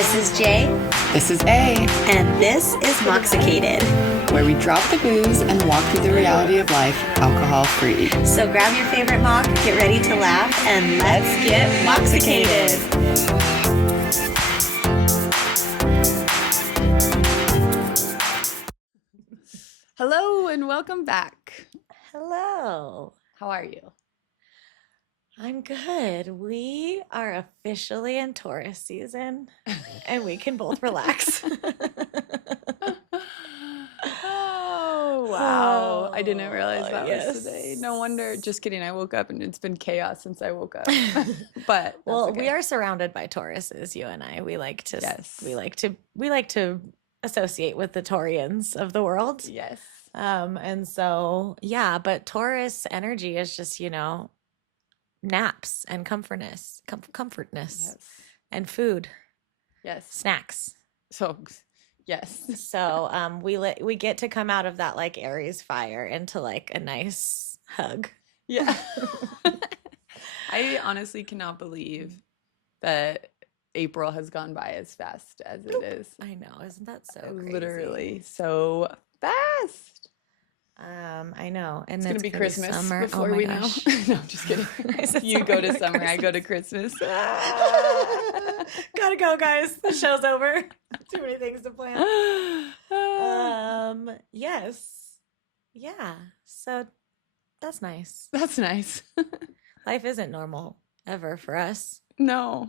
This is Jay. This is A, And this is Mocksicated. where we drop the booze and walk through the reality of life alcohol-free. So grab your favorite mock, get ready to laugh, and let's get Mocksicated. Hello and welcome back. Hello. How are you? I'm good. We are officially in Taurus season, and we can both relax. Oh, wow. I didn't realize that yes. was today. No wonder. Just kidding. I woke up and it's been chaos since I woke up. But Well, that's okay. we are surrounded by Tauruses, you and I. We like to Yes. we like to associate with the Taurians of the world. Yes. And so yeah, but Taurus energy is just, naps and comfortness, Yes. and food, Yes. snacks. So, yes. So we get to come out of that like Aries fire into like a nice hug. Yeah. I honestly cannot believe that April has gone by as fast as it is. I know, isn't that so crazy? Literally so fast. I know, and It's gonna be Christmas summer. before oh my we gosh. know. No, I'm just kidding. said You summer, go to not summer, I go to Christmas. Gotta go, guys. The show's over. Too many things to plan. Yes. Yeah. So that's nice. That's nice. Life isn't normal ever for us, No.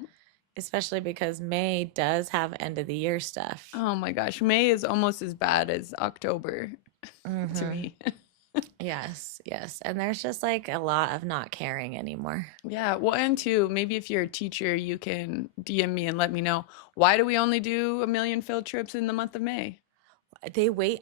especially because May does have end of the year stuff. Oh my gosh. May is almost as bad as October to Mhm. me. Yes, yes. And there's just like a lot of not caring anymore. Yeah. Well, and two, maybe if you're a teacher, you can DM me and let me know, why do we only do 1,000,000 field trips in the month of May? They wait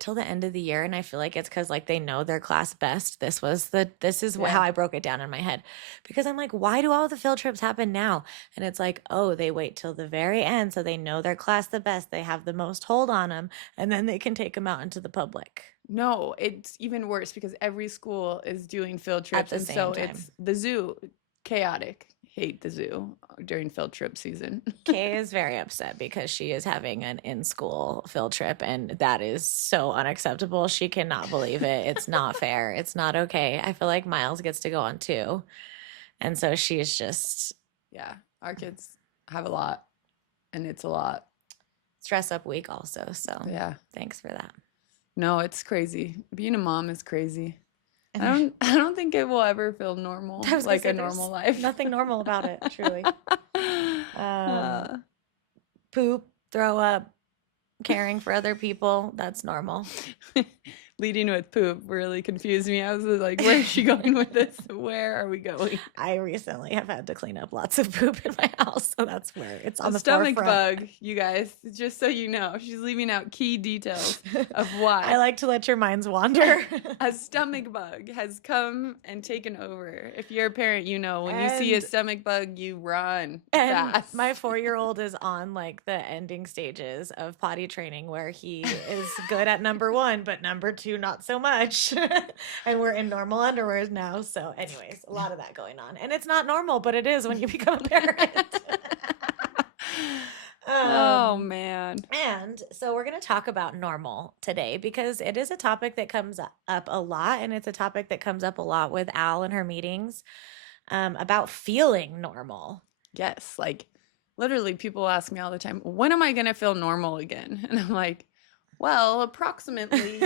till the end of the year, and I feel like it's because like they know their class best. This is Yeah. how I broke it down in my head, because I'm like, why do all the field trips happen now? And it's like, oh, they wait till the very end so they know their class the best, they have the most hold on them, and then they can take them out into the public No, it's even worse because every school is doing field at trips, the and same so time. it's the zoo, chaotic. Hate the zoo during field trip season. Kay is very upset because she is having an in-school field trip, and that is so unacceptable. She cannot believe it. It's not fair. It's not okay. I feel like Miles gets to go on too. And so she's just Yeah, our kids have a lot, and it's a lot. stress up week also. So Yeah. thanks for that. No, it's crazy. Being a mom is crazy. I don't think it will ever feel normal, I was gonna like say, a normal there's life. nothing normal about it, truly. Uh, Poop, throw up, caring for other people, that's normal. leading with poop really confused me. I was like, where is she going with this? Where are we going? I recently have had to clean up lots of poop in my house, so that's where it's on A the stomach forefront. bug, you guys, just so you know. She's leaving out key details of why. I like to let your minds wander. A stomach bug has come and taken over. If you're a parent, you know when you see a And- stomach bug, you run And fast. my 4-year-old is on like the ending stages of potty training, where he is good at number 1, but number 2 not so much. And we're in normal underwears now. So anyways, a lot of that going on. And it's not normal, but it is when you become a parent. Oh man. And so we're going to talk about normal today, because it is a topic that comes up a lot, and it's a topic that comes up a lot with Al in her meetings, about feeling normal. Yes, like literally people ask me all the time, when am I going to feel normal again? And I'm like, well, approximately.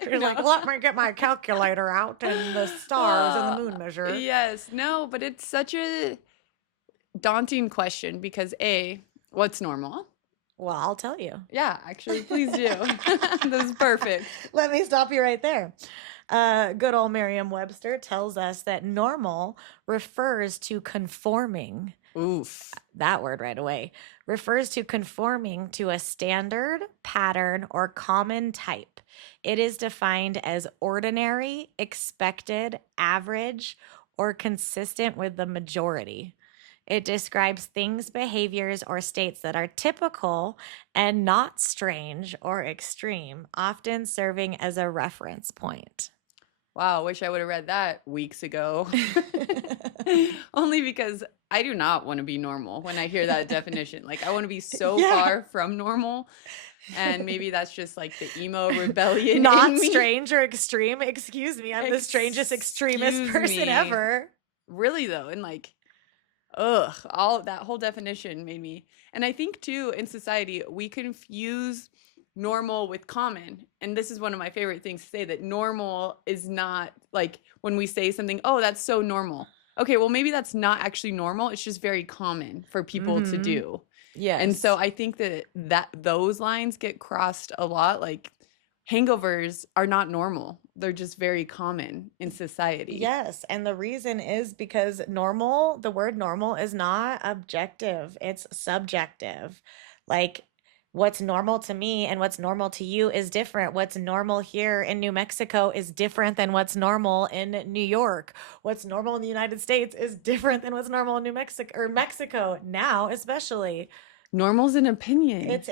You're like, let me get my calculator out and the stars and the moon measure. Yes, no, but it's such a daunting question because A, what's normal? Well, I'll tell you. Yeah, actually, please do. This is perfect. Let me stop you right there. Good old Merriam-Webster tells us that normal refers to conforming. Oof. That word right away refers to conforming to a standard, pattern, or common type. It is defined as ordinary, expected, average, or consistent with the majority. It describes things, behaviors, or states that are typical and not strange or extreme, often serving as a reference point. Wow, wish I would have read that weeks ago. Only because I do not want to be normal when I hear that definition. Like, I want to be so Yeah. far from normal. And maybe that's just like the emo rebellion Not in me. strange or extreme. Excuse me. I'm the strangest extremist Excuse person me. ever. Really, though. And like, ugh, all that whole definition made me. And I think, too, in society, we confuse normal with common. And this is one of my favorite things to say, that normal is not like when we say something, oh, that's so normal. Okay, well, maybe that's not actually normal. It's just very common for people to do. Yes. And so I think that those lines get crossed a lot. Like, hangovers are not normal. They're just very common in society. Yes. And the reason is because normal, the word normal is not objective, it's subjective. Like, what's normal to me and what's normal to you is different. What's normal here in New Mexico is different than what's normal in New York. What's normal in the United States is different than what's normal in New Mexico or Mexico now, especially. Normal's an opinion. It's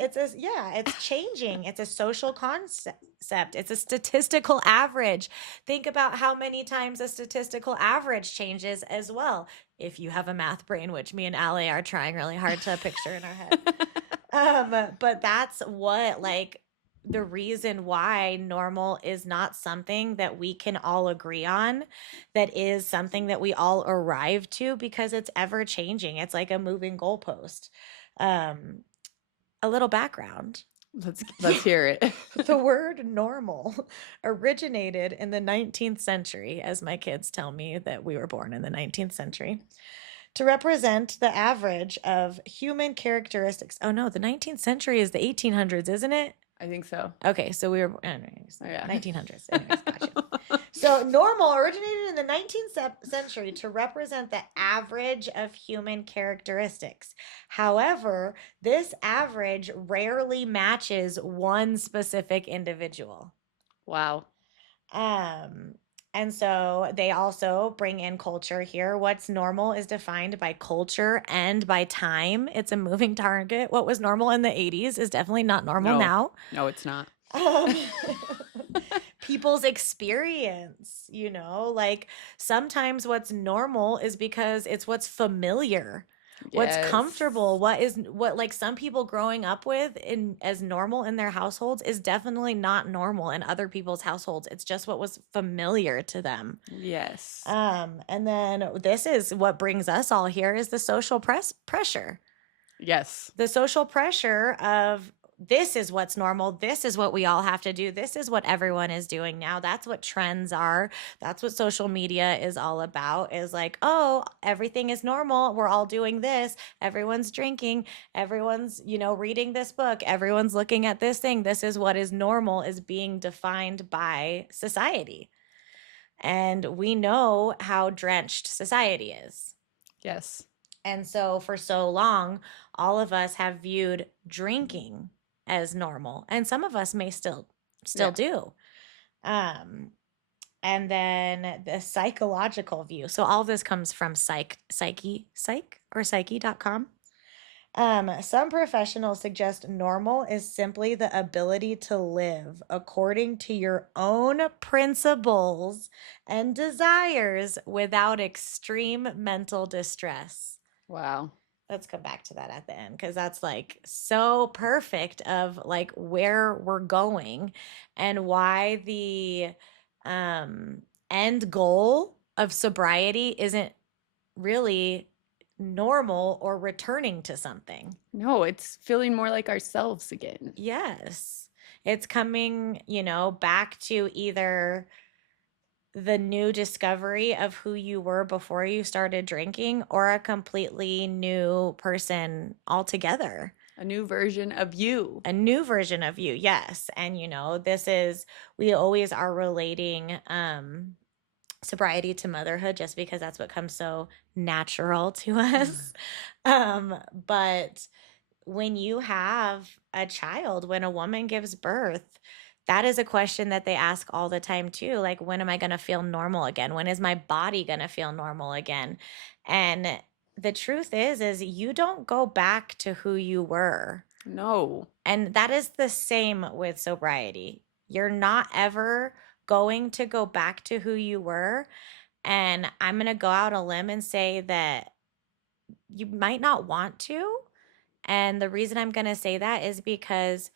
changing. It's a social concept. It's a statistical average. Think about how many times a statistical average changes as well. If you have a math brain, which me and Allie are trying really hard to picture in our head. But that's what, like, the reason why normal is not something that we can all agree on, that is something that we all arrive to, because it's ever changing. It's like a moving goalpost. A little background. Let's hear it. The word normal originated in the 19th century, as my kids tell me that we were born in the 19th century, to represent the average of human characteristics. Oh no, the 19th century is the 1800s, isn't it? I think so. Okay, so we were anyways, Oh, yeah. 1900s. Anyways, gotcha. So normal originated in the 19th century to represent the average of human characteristics. However, this average rarely matches one specific individual. Wow. And so they also bring in culture here. What's normal is defined by culture and by time. It's a moving target. What was normal in the 80s is definitely not normal now. No, it's not. People's experience, like sometimes what's normal is because it's what's familiar. What's comfortable, what like some people growing up with as normal in their households is definitely not normal in other people's households. It's just what was familiar to them. Yes. And then this is what brings us all here, is the social pressure. Yes. The social pressure of, this is what's normal. This is what we all have to do. This is what everyone is doing now. That's what trends are. That's what social media is all about, is like, oh, everything is normal. We're all doing this. Everyone's drinking. Everyone's, reading this book. Everyone's looking at this thing. This is what is normal, is being defined by society. And we know how drenched society is. Yes. And so for so long, all of us have viewed drinking as normal, and some of us may still do. And then the psychological view. So all this comes from psyche.com. Some professionals suggest normal is simply the ability to live according to your own principles and desires without extreme mental distress. Wow. Let's come back to that at the end, because that's like so perfect of like where we're going and why the end goal of sobriety isn't really normal or returning to something. No, it's feeling more like ourselves again. Yes. It's coming, back to either the new discovery of who you were before you started drinking, or a completely new person altogether. A new version of you. A new version of you, yes. And, we always are relating sobriety to motherhood, just because that's what comes so natural to us. But when you have a child, when a woman gives birth, that is a question that they ask all the time too. Like, when am I going to feel normal again? When is my body going to feel normal again? And the truth is you don't go back to who you were. No. And that is the same with sobriety. You're not ever going to go back to who you were. And I'm going to go out a limb and say that you might not want to. And the reason I'm going to say that is because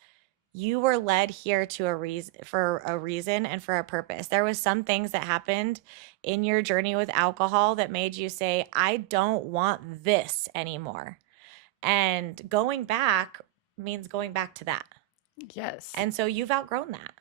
you were led here to a reason, for a reason and for a purpose. There was some things that happened in your journey with alcohol that made you say, I don't want this anymore. And going back means going back to that. Yes. And so you've outgrown that.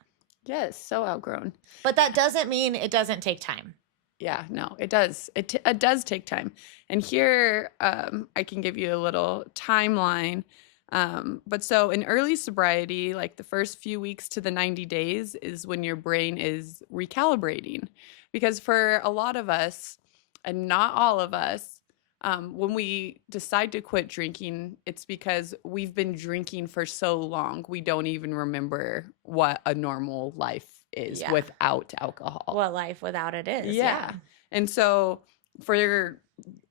Yes, so outgrown. But that doesn't mean it doesn't take time. Yeah, no, it does. It does take time. And here, I can give you a little timeline. But so in early sobriety, like the first few weeks to the 90 days is when your brain is recalibrating. Because for a lot of us, and not all of us, when we decide to quit drinking, it's because we've been drinking for so long, we don't even remember what a normal life is Yeah. without alcohol. What life without it is. Yeah. And so for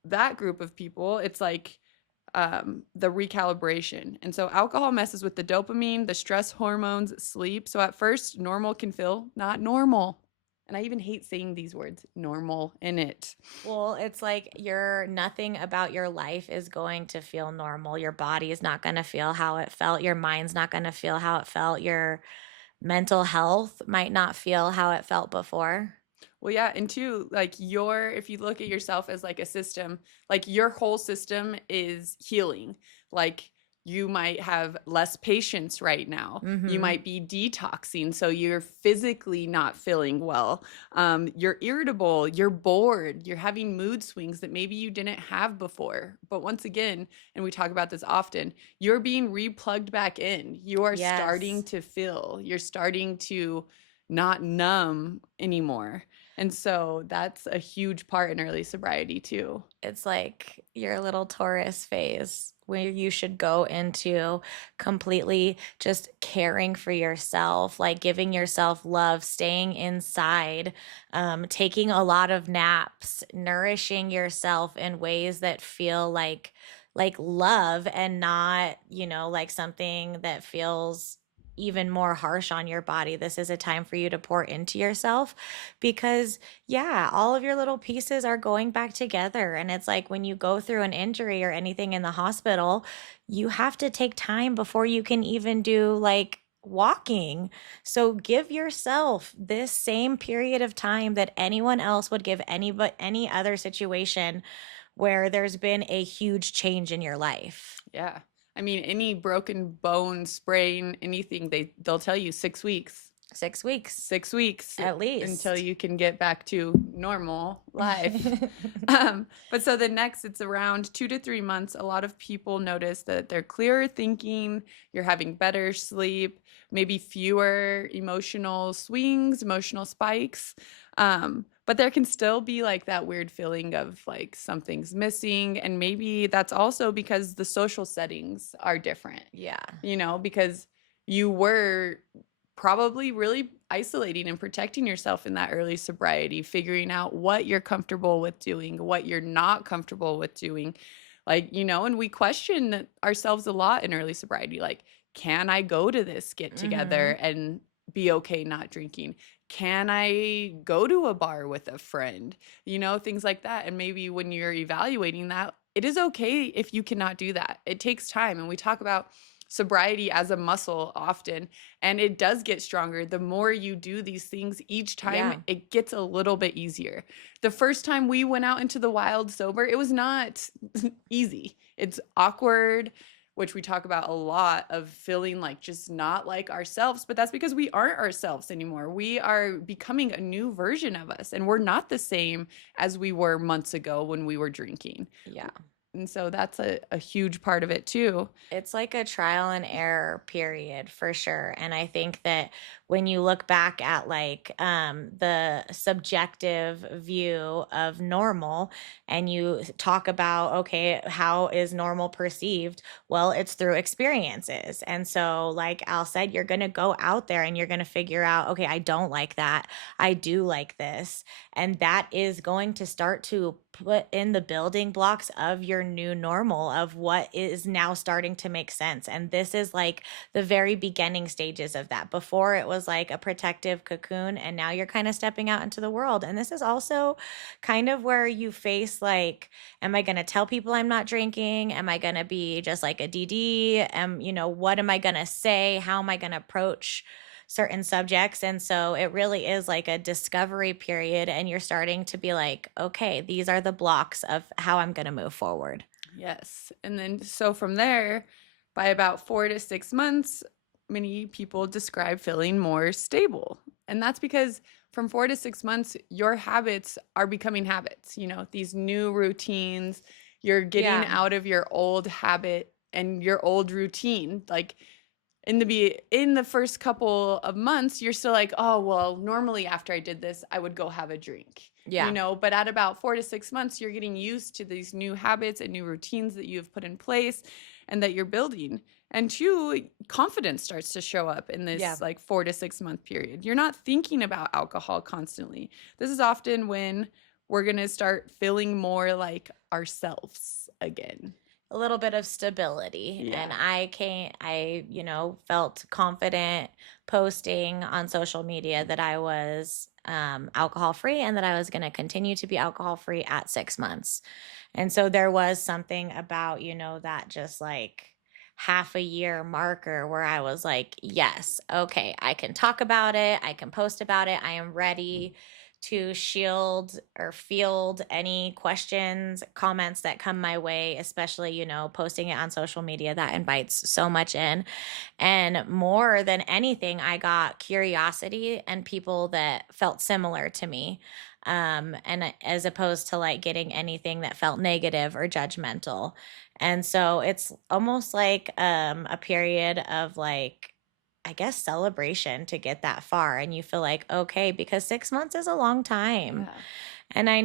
that group of people, it's like the recalibration. And so alcohol messes with the dopamine, the stress hormones, sleep. So at first, normal can feel not normal. And I even hate saying these words, normal, in it. Well, it's like nothing about your life is going to feel normal. Your body is not going to feel how it felt. Your mind's not going to feel how it felt. Your mental health might not feel how it felt before. Well, yeah, and two, like if you look at yourself as like a system, like your whole system is healing. Like you might have less patience right now. You might be detoxing, so you're physically not feeling well. You're irritable, you're bored, you're having mood swings that maybe you didn't have before. But once again, and we talk about this often, you're being replugged back in. You are starting to feel, you're starting to not numb anymore. And so that's a huge part in early sobriety too. It's like your little Taurus phase where you should go into completely just caring for yourself, like giving yourself love, staying inside, taking a lot of naps, nourishing yourself in ways that feel like love and not, like something that feels even more harsh on your body. This is a time for you to pour into yourself because, yeah, all of your little pieces are going back together. And it's like when you go through an injury or anything in the hospital, you have to take time before you can even do like walking. So give yourself this same period of time that anyone else would give any other situation where there's been a huge change in your life. Yeah. I mean, any broken bone, sprain, anything, they'll tell you 6 weeks. 6 weeks. 6 weeks. At least. Until you can get back to normal life. But so the next, it's around 2 to 3 months. A lot of people notice that they're clearer thinking, you're having better sleep, maybe fewer emotional swings, emotional spikes. But there can still be like that weird feeling of like something's missing. And maybe that's also because the social settings are different. Yeah. Because you were probably really isolating and protecting yourself in that early sobriety, figuring out what you're comfortable with doing, what you're not comfortable with doing. Like, and we question ourselves a lot in early sobriety. Like, can I go to this get together and be okay not drinking? Can I go to a bar with a friend? Things like that. And maybe when you're evaluating that, it is okay if you cannot do that. It takes time. And we talk about sobriety as a muscle often, and it does get stronger. The more you do these things each time, it gets a little bit easier. The first time we went out into the wild sober, it was not easy. It's awkward, which we talk about a lot, of feeling like just not like ourselves, but that's because we aren't ourselves anymore. We are becoming a new version of us, and we're not the same as we were months ago when we were drinking. Yeah. And so that's a huge part of it too. It's like a trial and error period for sure. And I think that when you look back at like the subjective view of normal and you talk about, okay, how is normal perceived? Well, it's through experiences. And so like Al said, you're going to go out there and you're going to figure out, okay, I don't like that. I do like this. And that is going to start to put in the building blocks of your new normal, of what is now starting to make sense. And this is like the very beginning stages of that. Before it was was like a protective cocoon, and now you're kind of stepping out into the world. And this is also kind of where you face like, am I going to tell people I'm not drinking? Am I going to be just like a DD? What am I going to say? How am I going to approach certain subjects? And so it really is like a discovery period, and you're starting to be like, okay, these are the blocks of how I'm going to move forward. Yes. And then so from there, by about 4 to 6 months, many people describe feeling more stable. And that's because from 4 to 6 months, your habits are becoming habits, these new routines. You're getting Yeah. out of your old habit and your old routine. Like in the first couple of months, you're still like, oh, well, normally after I did this, I would go have a drink. Yeah. But at about 4 to 6 months, you're getting used to these new habits and new routines that you have put in place and that you're building. And two, confidence starts to show up in this like 4 to 6 month period. You're not thinking about alcohol constantly. This is often when we're going to start feeling more like ourselves again. A little bit of stability. Yeah. And I felt confident posting on social media that I was alcohol free, and that I was going to continue to be alcohol free at 6 months. And so there was something about, that just like half a year marker where I was like, yes, okay, I can talk about it. I can post about it. I am ready to shield or field any questions, comments that come my way, especially, posting it on social media. That invites so much in. And more than anything, I got curiosity and people that felt similar to me. And as opposed to like getting anything that felt negative or judgmental. And so it's almost like a period of like, I guess, celebration to get that far. And you feel like, okay, because 6 months is a long time. Yeah. And I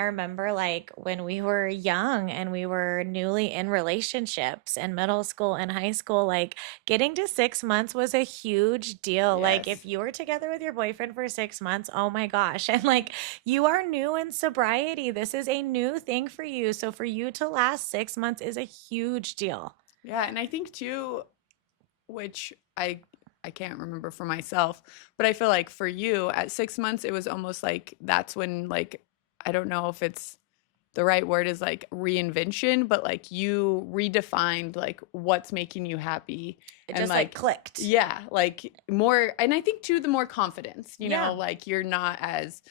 remember like when we were young and we were newly in relationships in middle school and high school, like getting to 6 months was a huge deal. Like Yes. if you were together with your boyfriend for 6 months, oh my gosh. And like you are new in sobriety. This is a new thing for you. So for you to last 6 months is a huge deal. Yeah. And I think too, which I can't remember for myself, but I feel like for you at 6 months, it was almost like that's when, like, I don't know if it's the right word is like reinvention, but like you redefined like what's making you happy. It and just like clicked. Yeah, like more, and I think too, the more confidence, Yeah. like you're not as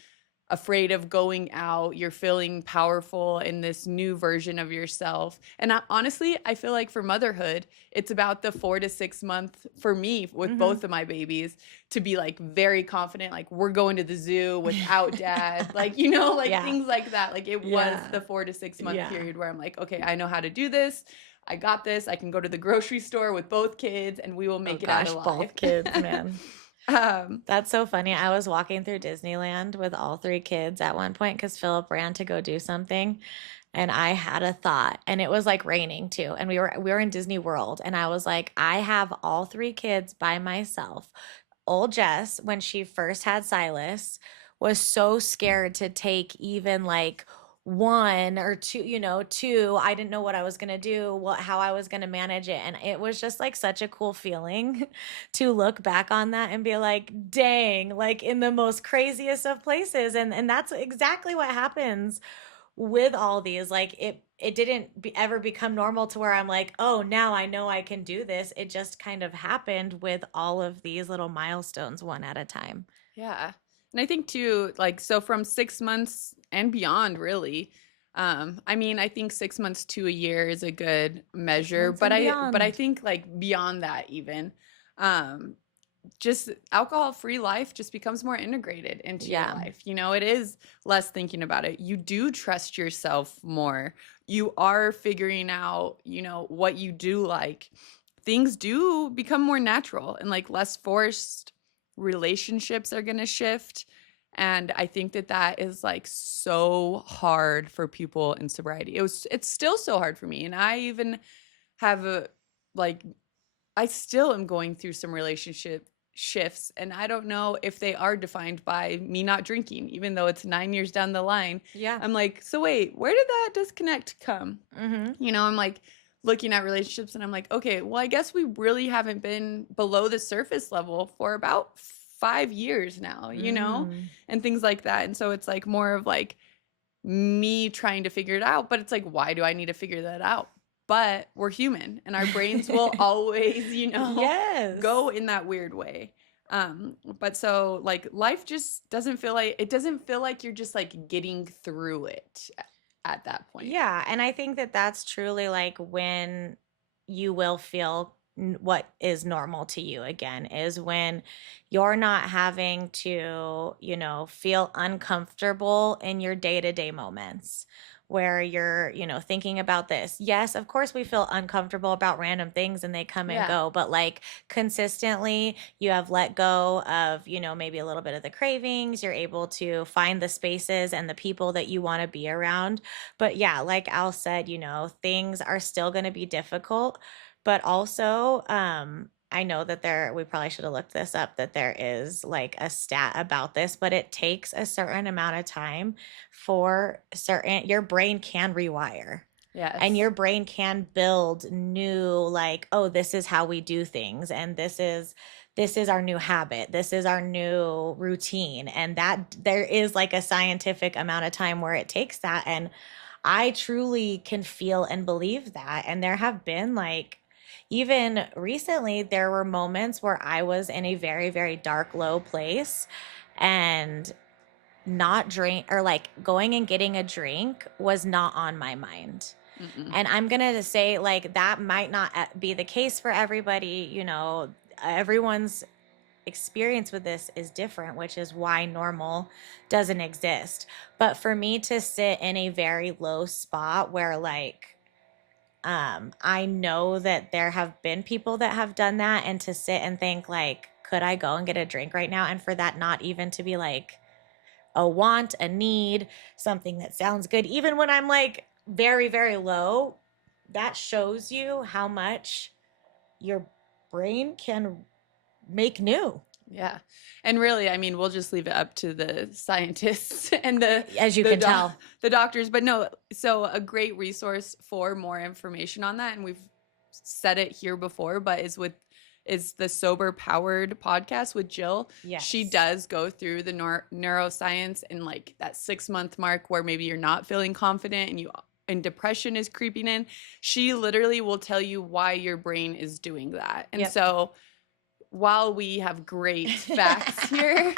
afraid of going out. You're feeling powerful in this new version of yourself. And honestly, I feel like for motherhood, it's about the 4 to 6 month for me with both of my babies to be like very confident. Like we're going to the zoo without dad, like, things like that. Like it was the 4 to 6 month period where I'm like, okay, I know how to do this. I got this. I can go to the grocery store with both kids and we will make it out alive. Both kids, man. That's so funny. I was walking through Disneyland with all three kids at one point because Philip ran to go do something, and I had a thought, and it was like raining too, and we were in Disney World, and I was like, I have all three kids by myself. Old Jess, when she first had Silas, was so scared to take even like one or two, two. I didn't know what I was going to do, how I was going to manage it. And it was just like such a cool feeling to look back on that and be like, dang, like in the most craziest of places. And that's exactly what happens with all these. Like it didn't ever become normal to where I'm like, oh, now I know I can do this. It just kind of happened with all of these little milestones one at a time. Yeah. And I think too, like, so from 6 months and beyond, really. I think 6 months to a year is a good measure, but I think like beyond that even, just alcohol-free life just becomes more integrated into your life. It is less thinking about it. You do trust yourself more. You are figuring out, what you do like. Things do become more natural and like less forced. Relationships are going to shift. And I think that is like so hard for people in sobriety. It's still so hard for me. And I even have I still am going through some relationship shifts, and I don't know if they are defined by me not drinking, even though it's 9 years down the line. Yeah. I'm like, so wait, where did that disconnect come? I'm like looking at relationships and I'm like, okay, well, I guess we really haven't been below the surface level for about 5 years now, Mm. and things like that. And so it's like more of like me trying to figure it out, but it's like, why do I need to figure that out? But we're human and our brains will always, Yes. go in that weird way. But so like life just doesn't feel like you're just like getting through it at that point. Yeah, and I think that that's truly like when you will feel what is normal to you again is when you're not having to, feel uncomfortable in your day-to-day moments where you're, thinking about this. Yes, of course we feel uncomfortable about random things and they come and Yeah. go, but like consistently you have let go of, maybe a little bit of the cravings, you're able to find the spaces and the people that you want to be around. But yeah, like Al said, things are still going to be difficult, but also, I know that we probably should have looked this up, that there is like a stat about this, but it takes a certain amount of time your brain can rewire and Yes. your brain can build new, like, oh, this is how we do things. And this is our new habit. This is our new routine. And that there is like a scientific amount of time where it takes that. And I truly can feel and believe that. And there have been like, even recently, there were moments where I was in a very, very dark, low place and not drink or like going and getting a drink was not on my mind. Mm-mm. And I'm going to say, like, that might not be the case for everybody. Everyone's experience with this is different, which is why normal doesn't exist. But for me to sit in a very low spot where, like, I know that there have been people that have done that, and to sit and think, like, could I go and get a drink right now? And for that not even to be like a want, a need, something that sounds good, even when I'm like very, very low, that shows you how much your brain can make new. Yeah. And really, I mean, we'll just leave it up to the scientists and As you the can doc tell. the doctors. But no, so a great resource for more information on that, and we've said it here before, but is the Sober Powered podcast with Jill. She Yes. does go through the neuroscience and like that 6 month mark where maybe you're not feeling confident and depression is creeping in. She literally will tell you why your brain is doing that. And Yep. so while we have great facts here,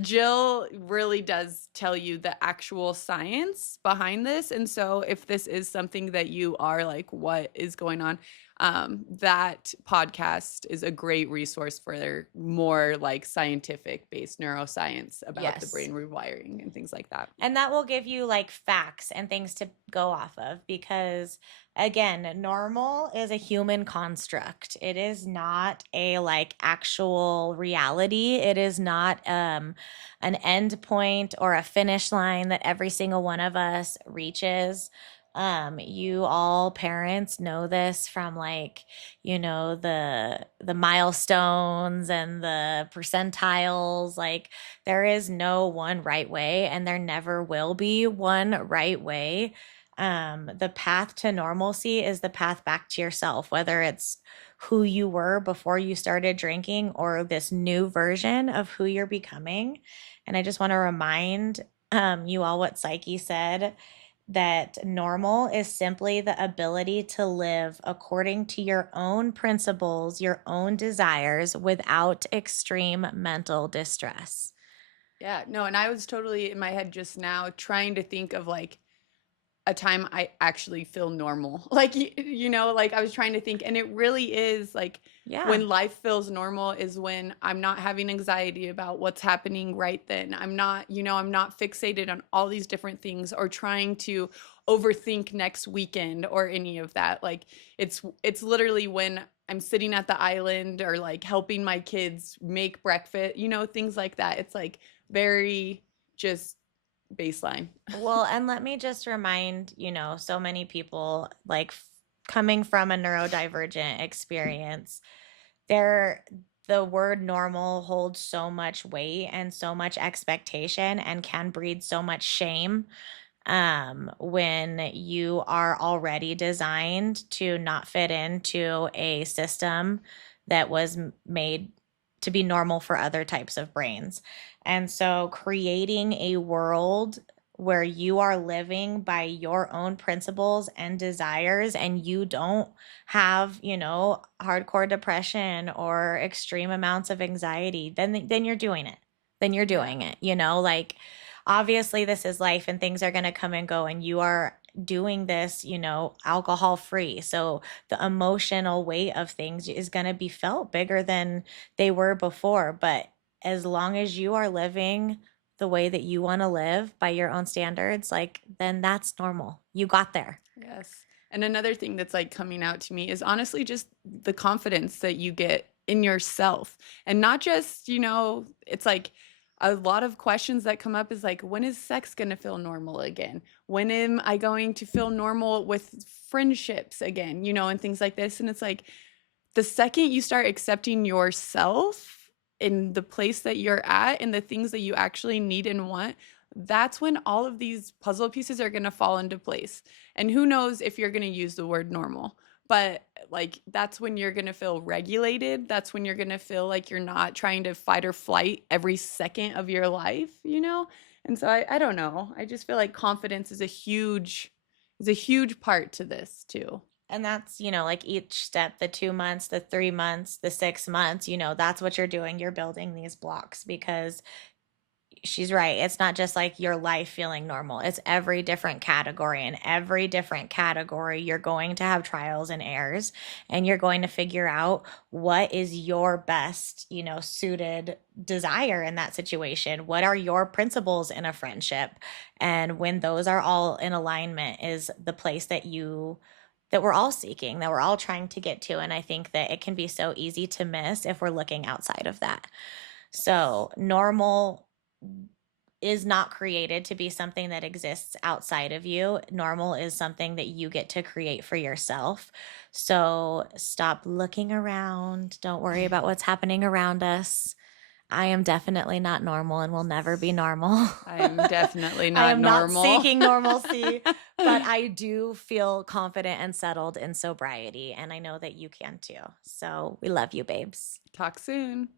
Jill really does tell you the actual science behind this. And so if this is something that you are like, what is going on? That podcast is a great resource for their more like scientific based neuroscience about the Yes. brain rewiring and things like that. And that will give you like facts and things to go off of because, again, normal is a human construct. It is not a like actual reality. It is not an end point or a finish line that every single one of us reaches. You all parents know this from like, the milestones and the percentiles. Like, there is no one right way, and there never will be one right way. The path to normalcy is the path back to yourself, whether it's who you were before you started drinking or this new version of who you're becoming. And I just want to remind you all what Psyche said, that normal is simply the ability to live according to your own principles, your own desires, without extreme mental distress. Yeah, no, and I was totally in my head just now trying to think of like a time I actually feel normal. Like, like I was trying to think, and it really is like Yeah. when life feels normal is when I'm not having anxiety about what's happening right then. I'm not, I'm not fixated on all these different things or trying to overthink next weekend or any of that. Like it's literally when I'm sitting at the island or like helping my kids make breakfast, things like that. It's like very just baseline. Well, and let me just remind, so many people like coming from a neurodivergent experience, the word normal holds so much weight and so much expectation and can breed so much shame when you are already designed to not fit into a system that was made to be normal for other types of brains. And so creating a world where you are living by your own principles and desires, and you don't have, hardcore depression or extreme amounts of anxiety, then you're doing it. Then you're Yeah. doing it, like obviously this is life and things are going to come and go, and you are doing this, alcohol free. So the emotional weight of things is going to be felt bigger than they were before. But as long as you are living the way that you want to live by your own standards, like, then that's normal. You got there. Yes. And another thing that's like coming out to me is honestly just the confidence that you get in yourself. And not just, it's like a lot of questions that come up is like, when is sex going to feel normal again? When am I going to feel normal with friendships again, and things like this. And it's like the second you start accepting yourself in the place that you're at and the things that you actually need and want, that's when all of these puzzle pieces are going to fall into place. And who knows if you're going to use the word normal, but like that's when you're going to feel regulated. That's when you're going to feel like you're not trying to fight or flight every second of your life, And so I don't know. I just feel like confidence is a huge part to this too. And that's, like each step, the 2 months, the 3 months, the 6 months, that's what you're doing. You're building these blocks, because she's right. It's not just like your life feeling normal. It's every different category. And every different category, you're going to have trials and errors, and you're going to figure out what is your best, suited desire in that situation. What are your principles in a friendship? And when those are all in alignment is the place that we're all seeking, that we're all trying to get to. And I think that it can be so easy to miss if we're looking outside of that. So, normal is not created to be something that exists outside of you. Normal is something that you get to create for yourself. So, stop looking around. Don't worry about what's happening around us. I am definitely not normal and will never be normal. I am definitely I not am not normal. seeking normalcy, but I do feel confident and settled in sobriety. And I know that you can too. So we love you, babes. Talk soon.